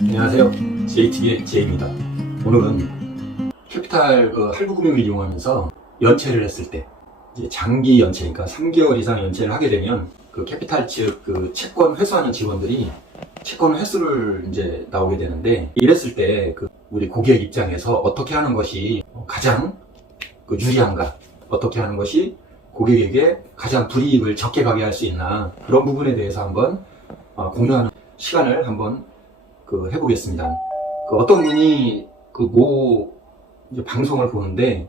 안녕하세요. JTB의 J입니다. 오늘은 캐피탈 할부금융을 이용하면서 연체를 했을 때, 이제 장기 연체니까 3개월 이상 연체를 하게 되면 그 캐피탈 측 채권 회수하는 직원들이 채권 회수를 이제 나오게 되는데, 이랬을 때 우리 고객 입장에서 어떻게 하는 것이 가장 유리한가, 어떻게 하는 것이 고객에게 가장 불이익을 적게 가게 할 수 있나, 그런 부분에 대해서 한번 공유하는 시간을 한번 해보겠습니다. 어떤 분이 이제 방송을 보는데,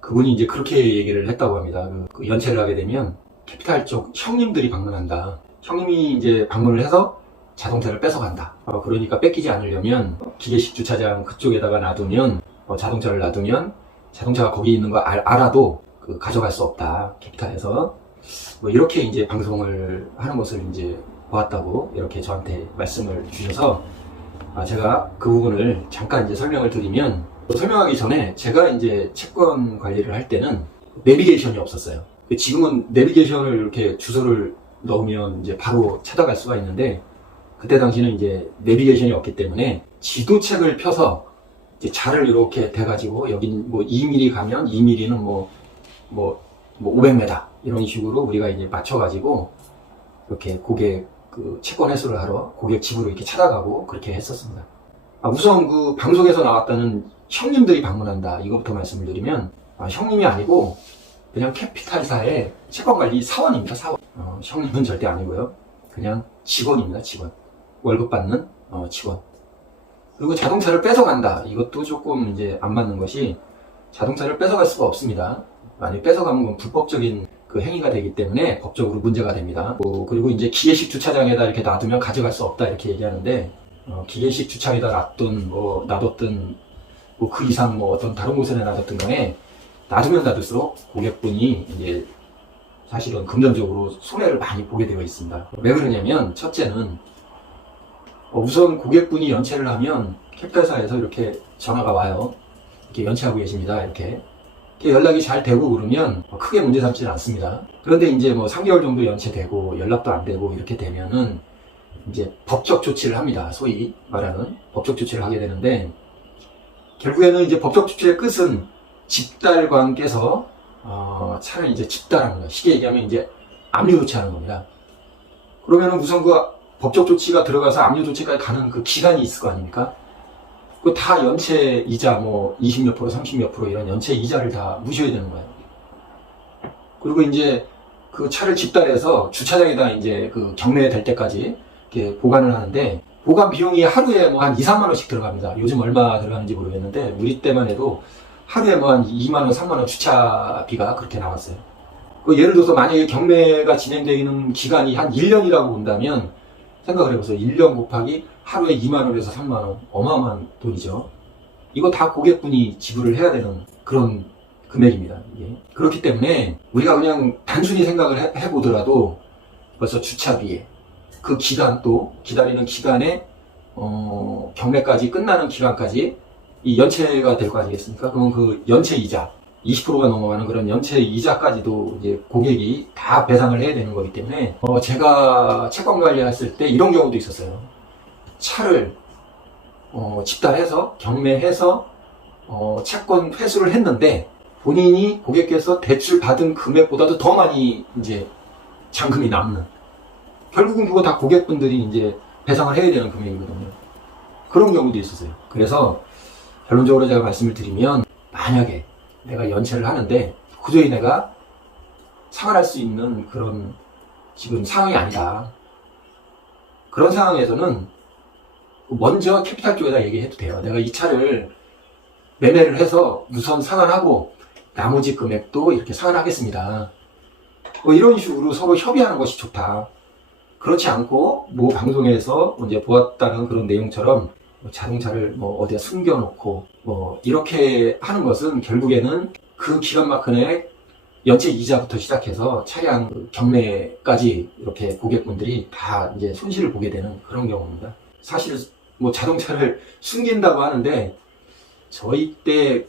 그분이 이제 그렇게 얘기를 했다고 합니다. 연체를 하게 되면 캐피탈 쪽 형님들이 방문한다. 형님이 이제 방문을 해서 자동차를 뺏어간다. 그러니까 뺏기지 않으려면 기계식 주차장 그쪽에다가 놔두면, 자동차를 놔두면 자동차가 거기 있는 거 알아도 가져갈 수 없다. 캐피탈에서. 이렇게 이제 방송을 하는 것을 이제 보았다고 이렇게 저한테 말씀을 주셔서, 제가 그 부분을 잠깐 이제 설명을 드리면, 설명하기 전에 제가 이제 채권 관리를 할 때는 내비게이션이 없었어요. 지금은 내비게이션을 이렇게 주소를 넣으면 이제 바로 찾아갈 수가 있는데, 그때 당시는 이제 내비게이션이 없기 때문에 지도책을 펴서 이제 자를 이렇게 대가지고, 여긴 2mm 가면 2mm는 500m 이런 식으로 우리가 이제 맞춰가지고 이렇게 고객 채권 회수를 하러 고객 집으로 이렇게 찾아가고 그렇게 했었습니다. 우선 방송에서 나왔다는 형님들이 방문한다, 이것부터 말씀을 드리면, 형님이 아니고 그냥 캐피탈사의 채권관리 사원입니다. 사원. 형님은 절대 아니고요. 그냥 직원입니다. 직원. 월급 받는 직원. 그리고 자동차를 뺏어간다, 이것도 조금 이제 안 맞는 것이, 자동차를 뺏어갈 수가 없습니다. 만약 뺏어가면 건 불법적인 행위가 되기 때문에 법적으로 문제가 됩니다. 그리고 이제 기계식 주차장에다 이렇게 놔두면 가져갈 수 없다, 이렇게 얘기하는데, 기계식 주차장에다 놔뒀든 그 이상 어떤 다른 곳에 놔뒀든 간에, 놔두면 놔둘수록 고객분이 이제 사실은 금전적으로 손해를 많이 보게 되어 있습니다. 왜 그러냐면, 첫째는 우선 고객분이 연체를 하면 캐피탈사에서 이렇게 전화가 와요. 이렇게 연체하고 계십니다. 이렇게 연락이 잘 되고 그러면 크게 문제 삼지는 않습니다. 그런데 이제 3개월 정도 연체되고 연락도 안 되고 이렇게 되면은 이제 법적 조치를 합니다. 소위 말하는 법적 조치를 하게 되는데, 결국에는 이제 법적 조치의 끝은 집달관께서 차를 이제 집달하는 거예요. 쉽게 얘기하면 이제 압류 조치하는 겁니다. 그러면은 우선 법적 조치가 들어가서 압류 조치까지 가는 기간이 있을 거 아닙니까? 다 연체 이자 20몇 프로, 30몇 프로 이런 연체 이자를 다 무셔야 되는 거예요. 그리고 이제 차를 집달해서 주차장에다 이제 경매될 때까지 이렇게 보관을 하는데, 보관 비용이 하루에 한 2, 3만 원씩 들어갑니다. 요즘 얼마 들어가는지 모르겠는데, 우리 때만 해도 하루에 한 2만 원, 3만 원 주차비가 그렇게 나왔어요. 예를 들어서 만약에 경매가 진행되는 기간이 한 1년이라고 본다면, 생각을 해보세요. 1년 곱하기 하루에 2만 원에서 3만 원. 어마어마한 돈이죠. 이거 다 고객분이 지불을 해야 되는 그런 금액입니다. 이게. 그렇기 때문에 우리가 그냥 단순히 생각을 해보더라도 벌써 주차비에, 그 기간, 또 기다리는 기간에 경매까지 끝나는 기간까지 이 연체가 될 거 아니겠습니까? 그러면 연체 이자 20%가 넘어가는 그런 연체 이자까지도 이제 고객이 다 배상을 해야 되는 거기 때문에, 제가 채권 관리했을 때 이런 경우도 있었어요. 차를 집달해서 경매해서 채권 회수를 했는데, 본인이 고객께서 대출 받은 금액보다도 더 많이 이제 잔금이 남는, 결국은 그거 다 고객분들이 이제 배상을 해야 되는 금액이거든요. 그런 경우도 있었어요. 그래서 결론적으로 제가 말씀을 드리면, 만약에 내가 연체를 하는데 도저히 내가 상환할 수 있는 그런 지금 상황이 아니다, 그런 상황에서는 먼저 캐피탈 쪽에다 얘기해도 돼요. 내가 이 차를 매매를 해서 우선 상환하고 나머지 금액도 이렇게 상환하겠습니다. 이런 식으로 서로 협의하는 것이 좋다. 그렇지 않고 방송에서 이제 보았다는 그런 내용처럼 자동차를 어디에 숨겨놓고 이렇게 하는 것은 결국에는 그 기간만큼의 연체 이자부터 시작해서 차량 경매까지 이렇게 고객분들이 다 이제 손실을 보게 되는 그런 경우입니다. 사실 자동차를 숨긴다고 하는데, 저희 때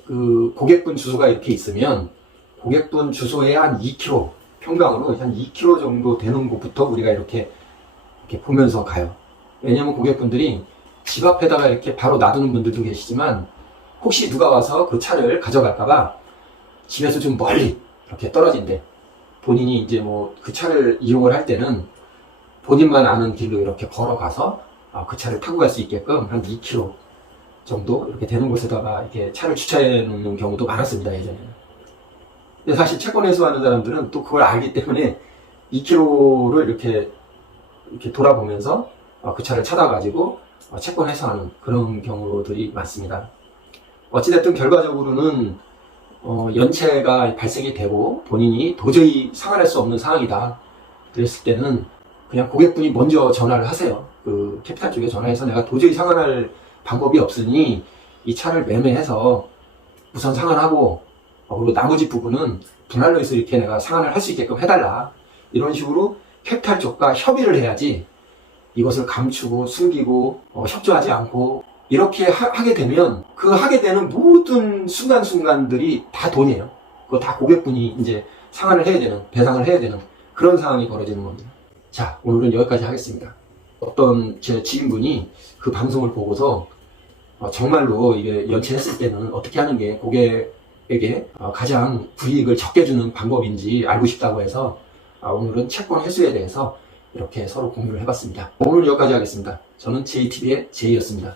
고객분 주소가 이렇게 있으면 고객분 주소에 한 2km, 평당으로 한 2km 정도 되는 곳부터 우리가 이렇게 보면서 가요. 왜냐면 고객분들이 집 앞에다가 이렇게 바로 놔두는 분들도 계시지만 혹시 누가 와서 그 차를 가져갈까봐 집에서 좀 멀리 이렇게 떨어진대. 본인이 이제 뭐 그 차를 이용을 할 때는 본인만 아는 길로 이렇게 걸어가서 그 차를 타고 갈 수 있게끔 한 2km 정도 이렇게 되는 곳에다가 이렇게 차를 주차해 놓는 경우도 많았습니다, 예전에는. 근데 사실 채권 회수하는 사람들은 또 그걸 알기 때문에 2km를 이렇게 돌아보면서 그 차를 찾아가지고 채권 회수하는 그런 경우들이 많습니다. 어찌됐든 결과적으로는 연체가 발생이 되고 본인이 도저히 상환할 수 없는 상황이다. 그랬을 때는 그냥 고객분이 먼저 전화를 하세요. 그 캐피탈 쪽에 전화해서 내가 도저히 상환할 방법이 없으니 이 차를 매매해서 우선 상환하고 그리고 나머지 부분은 분할로 해서 이렇게 내가 상환을 할 수 있게끔 해달라. 이런 식으로 캐피탈 쪽과 협의를 해야지 이것을 감추고 숨기고 협조하지 않고 이렇게 하게 되면 그 하게 되는 모든 순간순간들이 다 돈이에요. 그거 다 고객분이 이제 상환을 해야 되는, 배상을 해야 되는 그런 상황이 벌어지는 겁니다. 자, 오늘은 여기까지 하겠습니다. 어떤 제 지인분이 그 방송을 보고서 정말로 이게 연체했을 때는 어떻게 하는 게 고객에게 가장 불이익을 적게 주는 방법인지 알고 싶다고 해서 오늘은 채권 회수에 대해서 이렇게 서로 공유를 해봤습니다. 오늘 여기까지 하겠습니다. 저는 JTB의 제이였습니다.